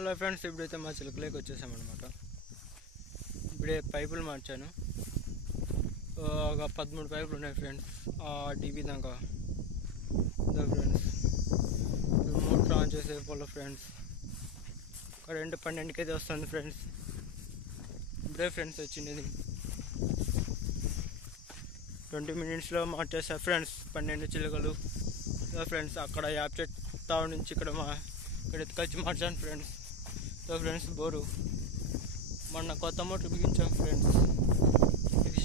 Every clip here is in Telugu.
హలో ఫ్రెండ్స్, ఇప్పుడైతే మా చిలుకలేకి వచ్చేసామన్నమాట. ఇప్పుడే పైపులు మార్చాను. ఒక 13 పైపులు ఉన్నాయి ఫ్రెండ్స్. డీబీ దాకా ఫ్రెండ్స్. మోటార్ ఆన్ చేసే పోలో ఫ్రెండ్స్. కరెంట్ 12కి అయితే వస్తుంది ఫ్రెండ్స్. ఇప్పుడే ఫ్రెండ్స్ వచ్చింది. 20 మినిట్స్లో మార్చేస్తా ఫ్రెండ్స్. 12 చిలుకలు ఫ్రెండ్స్. అక్కడ యాప్ చెట్టు నుంచి ఇక్కడ ఎత్తుకొచ్చి మార్చాను ఫ్రెండ్స్. ఫ్రెండ్స్ బోరు మొన్న కొత్త మోటార్ బిగించాం ఫ్రెండ్స్. ఇది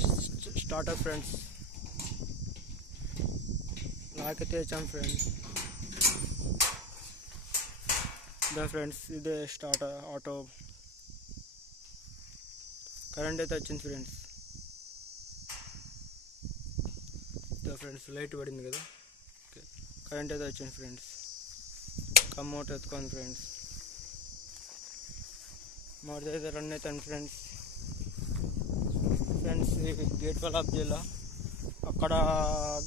స్టార్టర్ ఫ్రెండ్స్. లాకైతే వేసాం ఫ్రెండ్స్. ఫ్రెండ్స్ ఇదే స్టార్టర్ ఆటో. కరెంట్ అయితే వచ్చింది ఫ్రెండ్స్. ఫ్రెండ్స్ లైట్ పడింది కదా, కరెంట్ అయితే వచ్చింది ఫ్రెండ్స్. మోటార్ ఎత్తుకోండి ఫ్రెండ్స్. మోటార్ అయితే రన్ అవుతాను ఫ్రెండ్స్. గేట్ వాళ్ళు ఆఫ్ చేయాల. అక్కడ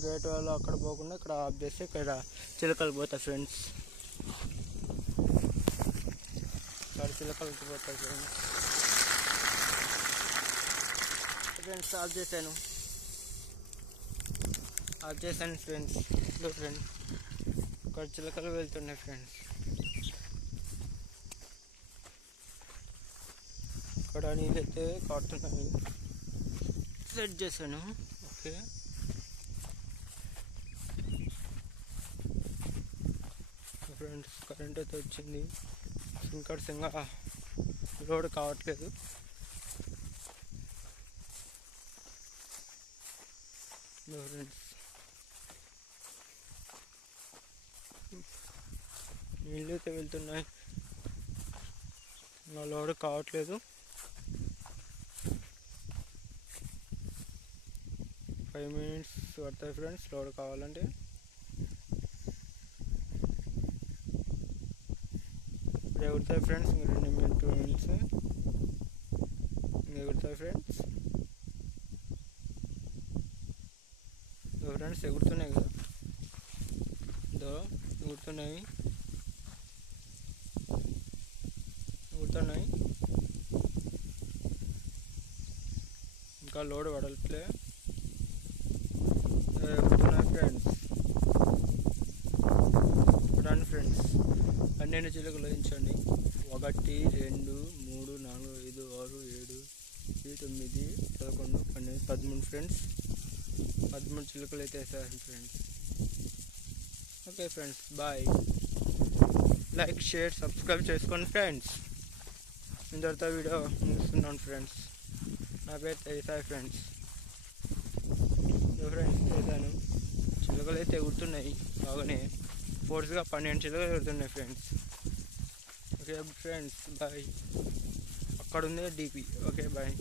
గేట్ వాళ్ళు అక్కడ పోకుండా ఇక్కడ ఆఫ్ చేస్తే ఇక్కడ చిలకలు పోతాయి ఫ్రెండ్స్. ఇక్కడ చిలకలకి పోతాయి ఫ్రెండ్స్. ఆఫ్ చేశాను ఫ్రెండ్స్. ఇక్కడ చిలకలు వెళ్తున్నాయి ఫ్రెండ్స్. ఇక్కడ నీళ్ళైతే కాడుతున్నాయి. సెట్ చేశాను. ఓకే ఫ్రెండ్స్, కరెంట్ అయితే వచ్చింది. స్ప్రింక్లర్స్ ఇంకా లోడ్ కావట్లేదు. ఫ్రెండ్స్ నీళ్ళు అయితే వెళ్తున్నాయి, ఇంకా లోడ్ కావట్లేదు. 5 మినిట్స్ పడతాయి ఫ్రెండ్స్ లోడ్ కావాలంటే. ఇప్పుడు ఎగురుతాయి ఫ్రెండ్స్. ఇంకా 2 మినిట్స్ ఎగురుతాయి ఫ్రెండ్స్. ఫ్రెండ్స్ ఎగురుతున్నాయి కదా, ఎగురుతున్నాయి. ఇంకా లోడ్ పడట్లే. ఎగురుతున్నాయి ఫ్రెండ్స్. రండి ఫ్రెండ్స్. 12 చిలుకలు వేయించండి. 1 2 3 4 5 6 7 8 9 11 12 13 ఫ్రెండ్స్. 13 చిలుకలు అయితే వేసారు friends. Okay friends, bye. Like, share, subscribe చేసుకోండి ఫ్రెండ్స్. ఇంతటితో వీడియో ముగిస్తున్నాను ఫ్రెండ్స్. నా పేరు తేసాయి ఫ్రెండ్స్. ఫ్రెండ్స్ వేసాను. చిలుకలు అయితే ఎగురుతున్నాయి బాగానే. ఫోర్స్గా 12 చిలుకలు ఎగురుతున్నాయి ఫ్రెండ్స్. Okay friends, bye. అక్కడ ఉంది డీపీ. Okay bye.